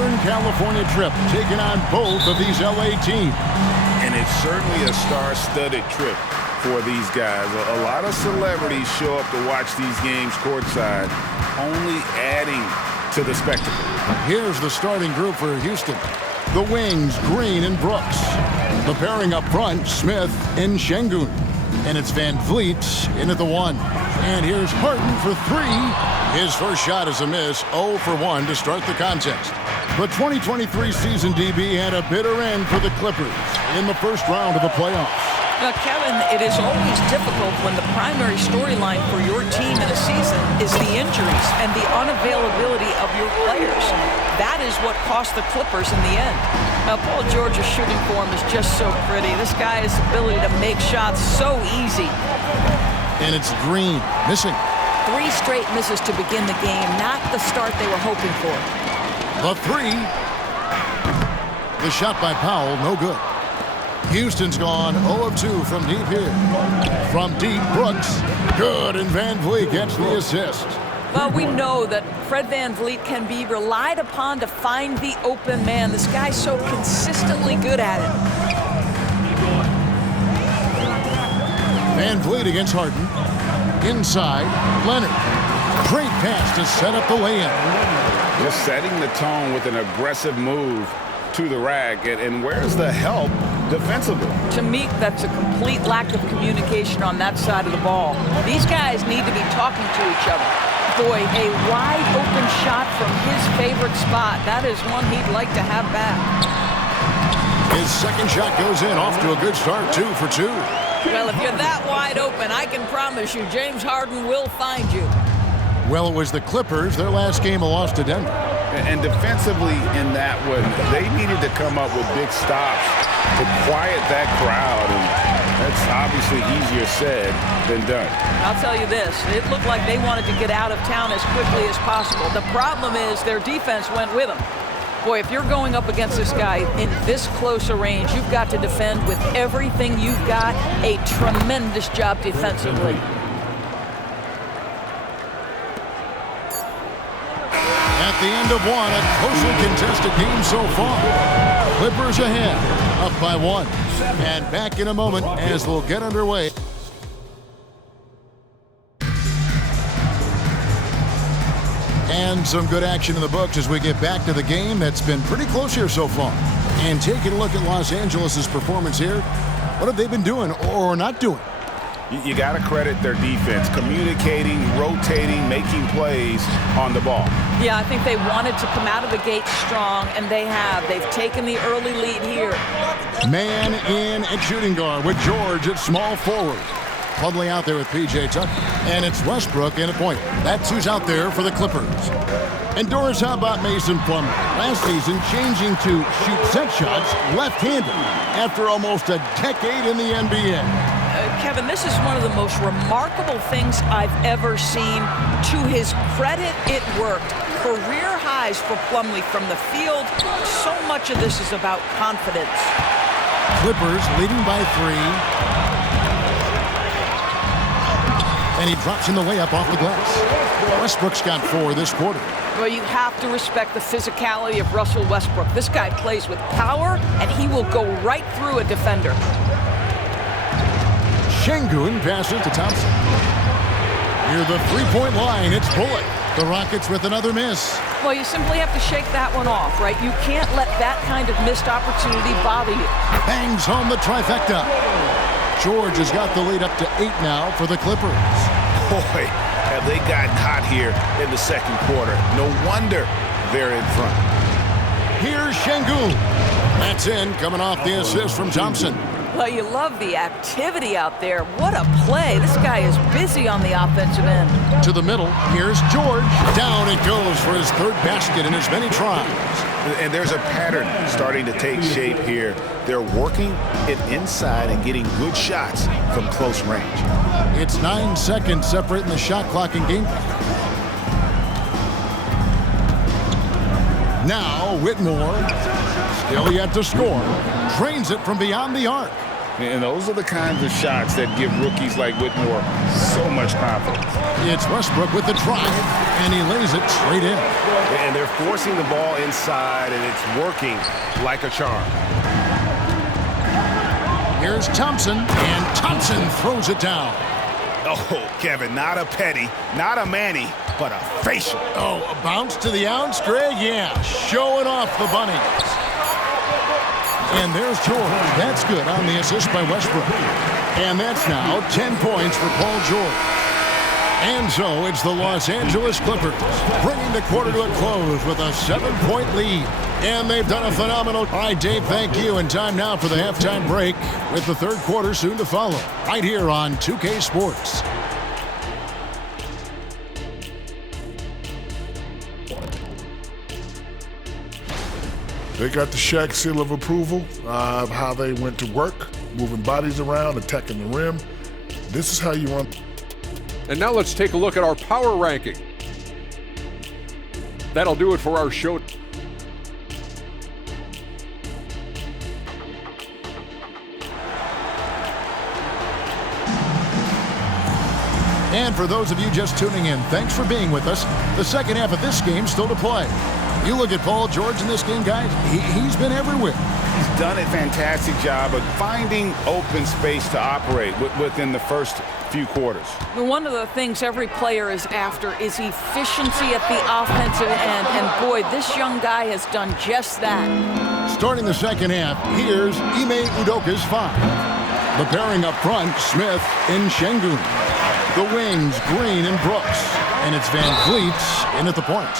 Southern California trip, taking on both of these LA teams. And it's certainly a star-studded trip for these guys. A lot of celebrities show up to watch these games courtside, only adding to the spectacle. Here's the starting group for Houston. The wings, Green and Brooks. The pairing up front, Smith and Şengün. And it's Van Vliet in at the 1. And here's Harden for 3. His first shot is a miss, 0 for 1 to start the contest. The 2023 season, DB, had a bitter end for the Clippers in the first round of the playoffs. Now, Kevin, it is always difficult when the primary storyline for your team in a season is the injuries and the unavailability of your players. That is what cost the Clippers in the end. Now, Paul George's shooting form is just so pretty. This guy's ability to make shots so easy. And it's Green, missing. 3 straight misses to begin the game, not the start they were hoping for. The 3. The shot by Powell, no good. Houston's gone 0 of 2 from deep here. From deep, Brooks. Good, and Van Vliet gets the assist. Well, we know that Fred VanVleet can be relied upon to find the open man. This guy's so consistently good at it. Van Vliet against Harden. Inside, Leonard. Great pass to set up the lay-in. Just setting the tone with an aggressive move to the rack. And where's the help defensively? To me, that's a complete lack of communication on that side of the ball. These guys need to be talking to each other. Boy, a wide open shot from his favorite spot. That is one he'd like to have back. His second shot goes in, off to a good start, 2 for 2. Well, if you're that wide open, I can promise you James Harden will find you. Well, it was the Clippers, their last game, a loss to Denver. And defensively in that one, they needed to come up with big stops to quiet that crowd. And that's obviously easier said than done. I'll tell you this, it looked like they wanted to get out of town as quickly as possible. The problem is their defense went with them. Boy, if you're going up against this guy in this close a range, you've got to defend with everything you've got. A tremendous job defensively. At the end of one, a closely contested game so far. Clippers ahead, up by 1. And back in a moment as we'll get underway. And some good action in the books as we get back to the game that's been pretty close here so far. And taking a look at Los Angeles' performance here, what have they been doing or not doing? You got to credit their defense, communicating, rotating, making plays on the ball. Yeah, I think they wanted to come out of the gate strong, and they have. They've taken the early lead here. Man in at shooting guard with George at small forward. Plumlee out there with P.J. Tucker. And it's Westbrook in a point. That's who's out there for the Clippers. And Doris, how about Mason Plumlee? Last season changing to shoot set shots left-handed after almost a decade in the NBA. Kevin, this is one of the most remarkable things I've ever seen. To his credit, it worked. Career highs for Plumlee from the field. So much of this is about confidence. Clippers leading by 3. And he drops in the layup off the glass. Westbrook's got 4 this quarter. Well, you have to respect the physicality of Russell Westbrook. This guy plays with power, and he will go right through a defender. Şengün passes to Thompson. Near the three-point line, it's Bullock. The Rockets with another miss. Well, you simply have to shake that one off, right? You can't let that kind of missed opportunity bother you. Bangs home the trifecta. George has got the lead up to 8 now for the Clippers. Boy, have they gotten hot here in the second quarter. No wonder they're in front. Here's Şengün. That's in, coming off the assist from Thompson. Well, you love the activity out there. What a play. This guy is busy on the offensive end. To the middle, here's George. Down it goes for his 3rd basket in as many tries. And there's a pattern starting to take shape here. They're working it inside and getting good shots from close range. It's 9 seconds separating the shot clock and game clock. Now Whitmore, still yet to score, drains it from beyond the arc. And those are the kinds of shots that give rookies like Whitmore so much confidence. It's Westbrook with the drive, and he lays it straight in. And they're forcing the ball inside, and it's working like a charm. Here's Thompson, and Thompson throws it down. Oh, Kevin, not a petty, not a Manny, but a facial. Oh, a bounce to the ounce, Greg? Yeah, showing off the bunnies. And there's George. That's good on the assist by Westbrook. And that's now 10 points for Paul George. And so it's the Los Angeles Clippers bringing the quarter to a close with a 7-point lead. And they've done a phenomenal. All right, Dave, thank you. And time now for the halftime break with the third quarter soon to follow. Right here on 2K Sports. They got the Shaq seal of approval of how they went to work, moving bodies around, attacking the rim. This is how you run. And now let's take a look at our power ranking. That'll do it for our show. And for those of you just tuning in, thanks for being with us. The second half of this game still to play. You look at Paul George in this game, guys, he's been everywhere. He's done a fantastic job of finding open space to operate within the first few quarters. One of the things every player is after is efficiency at the offensive end. And boy, this young guy has done just that. Starting the second half, here's Ime Udoka's five. The pairing up front, Smith and Şengün. The wings, Green and Brooks. And it's Van Vliet in at the point.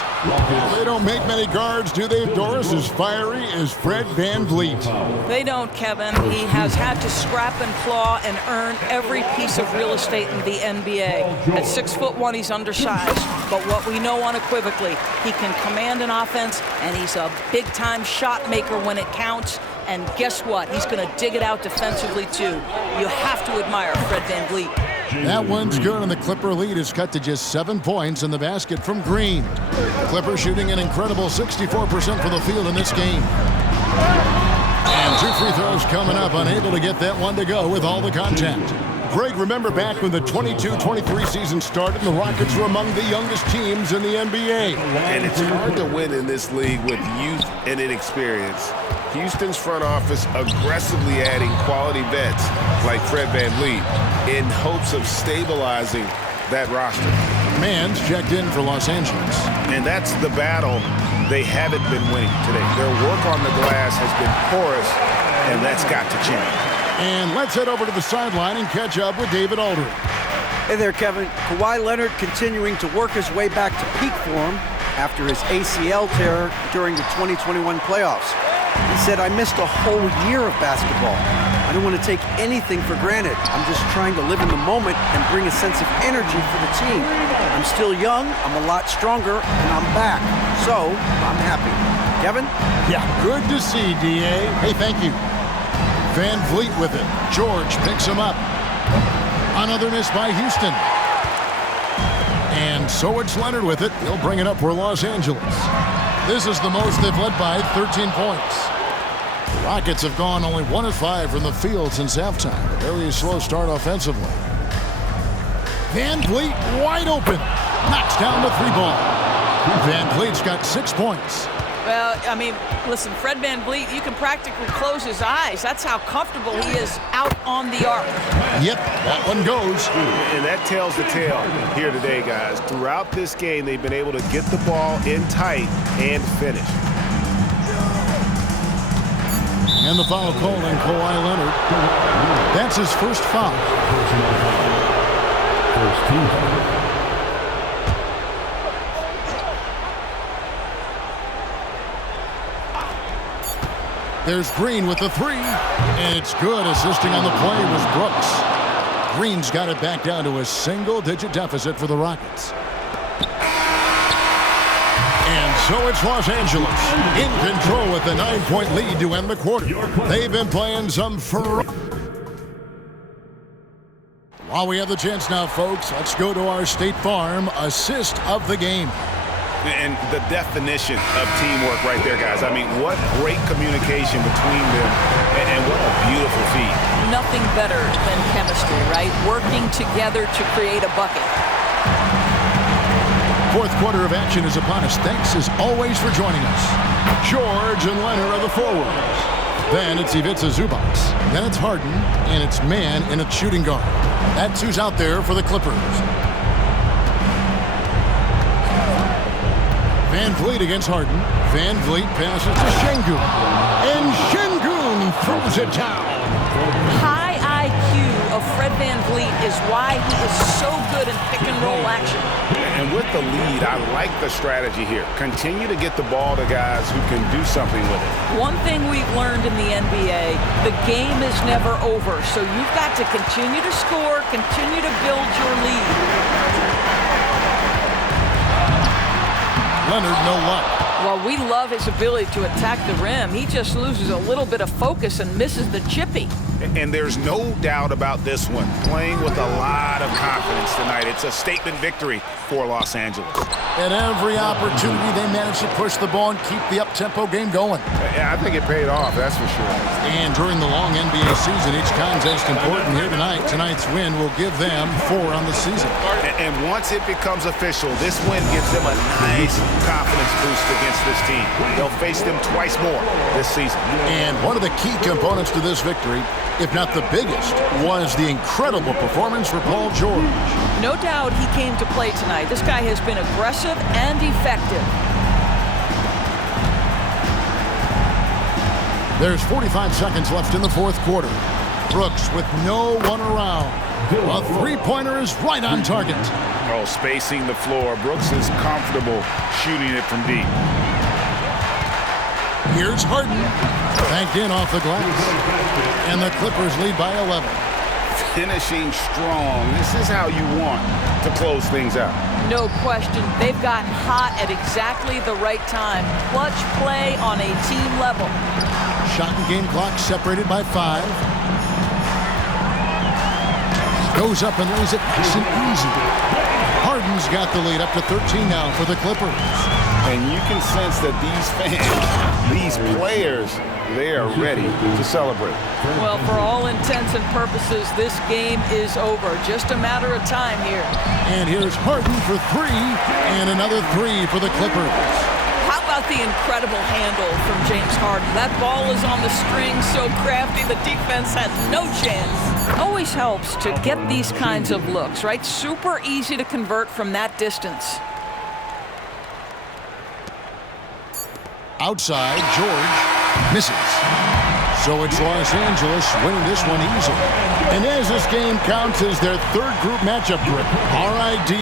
They don't make many guards, do they, Doris? As fiery as Fred Van Vliet. They don't, Kevin. He has had to scrap and claw and earn every piece of real estate in the NBA. At 6'1", he's undersized. But what we know unequivocally, he can command an offense, and he's a big-time shot maker when it counts. And guess what? He's going to dig it out defensively, too. You have to admire Fred Van Vliet. That one's good, and the Clipper lead is cut to just 7 points in the basket from Green. Clipper shooting an incredible 64% for the field in this game. And 2 free throws coming up, unable to get that one to go with all the contact. Greg, remember back when the 22-23 season started, the Rockets were among the youngest teams in the NBA. And it's hard to win in this league with youth and inexperience. Houston's front office aggressively adding quality vets like Fred Van Vliet in hopes of stabilizing that roster. Mans checked in for Los Angeles. And that's the battle they haven't been winning today. Their work on the glass has been porous, and that's got to change. And let's head over to the sideline and catch up with David Aldridge. Hey there, Kevin. Kawhi Leonard continuing to work his way back to peak form after his ACL tear during the 2021 playoffs. He said, "I missed a whole year of basketball. I don't want to take anything for granted. I'm just trying to live in the moment and bring a sense of energy for the team. I'm still young, I'm a lot stronger, and I'm back. So, I'm happy." Kevin? Yeah, good to see, D.A. Hey, thank you. Van Vliet with it. George picks him up. Another miss by Houston. And so it's Leonard with it. He'll bring it up for Los Angeles. This is the most they've led by, 13 points. The Rockets have gone only 1 of 5 from the field since halftime. A very slow start offensively. Van Vliet wide open. Knocks down the 3 ball. Van Vliet's got 6 points. Well, I mean, listen, Fred Van Vliet, you can practically close his eyes. That's how comfortable he is out on the arc. Yep, that one goes. And that tells the tale here today, guys. Throughout this game, they've been able to get the ball in tight and finish. And the foul called on Kawhi Leonard. That's his first foul. First team foul. There's Green with the 3, and it's good. Assisting on the play was Brooks. Green's got it back down to a single-digit deficit for the Rockets. And so it's Los Angeles in control with a 9-point lead to end the quarter. They've been playing some While we have the chance now, folks, let's go to our State Farm assist of the game. And the definition of teamwork right there, guys. I mean, what great communication between them, and what a beautiful feat. Nothing better than chemistry, right? Working together to create a bucket. Fourth quarter of action is upon us. Thanks, as always, for joining us. George and Leonard are the forwards. Then it's Ivica Zubac. Then it's Harden, and it's man in a shooting guard. That's who's out there for the Clippers. Van Vliet against Harden. Van Vliet passes to Şengün. And Şengün throws it down. High IQ of Fred Van Vliet is why he is so good in pick-and-roll action. And with the lead, I like the strategy here. Continue to get the ball to guys who can do something with it. One thing we've learned in the NBA, the game is never over. So you've got to continue to score, continue to build your lead. Leonard, no luck. Well, we love his ability to attack the rim. He just loses a little bit of focus and misses the chippy. And there's no doubt about this one. Playing with a lot of confidence tonight. It's a statement victory for Los Angeles. At every opportunity, they managed to push the ball and keep the up-tempo game going. Yeah, I think it paid off, that's for sure. And during the long NBA season, each contest important here tonight. Tonight's win will give them 4 on the season. And once it becomes official, this win gives them a nice confidence boost against this team. They'll face them twice more this season. And one of the key components to this victory, if not the biggest, was the incredible performance for Paul George. No doubt he came to play tonight. This guy has been aggressive and effective. There's 45 seconds left in the fourth quarter. Brooks with no one around. A three-pointer is right on target. Oh, spacing the floor. Brooks is comfortable shooting it from deep. Here's Harden. Banked in off the glass. And the Clippers lead by 11. Finishing strong. This is how you want to close things out. No question. They've gotten hot at exactly the right time. Clutch play on a team level. Shot and game clock separated by 5. Goes up and lays it nice and easy. Harden's got the lead up to 13 now for the Clippers. And you can sense that these fans, these players, they are ready to celebrate. Well, for all intents and purposes, this game is over. Just a matter of time here. And here's Harden for 3, and another 3 for the Clippers. How about the incredible handle from James Harden? That ball is on the string, so crafty, the defense had no chance. Always helps to get these kinds of looks, right? Super easy to convert from that distance. Outside, George misses. So it's Los Angeles winning this one easily. And as this game counts as their third group matchup grip, RID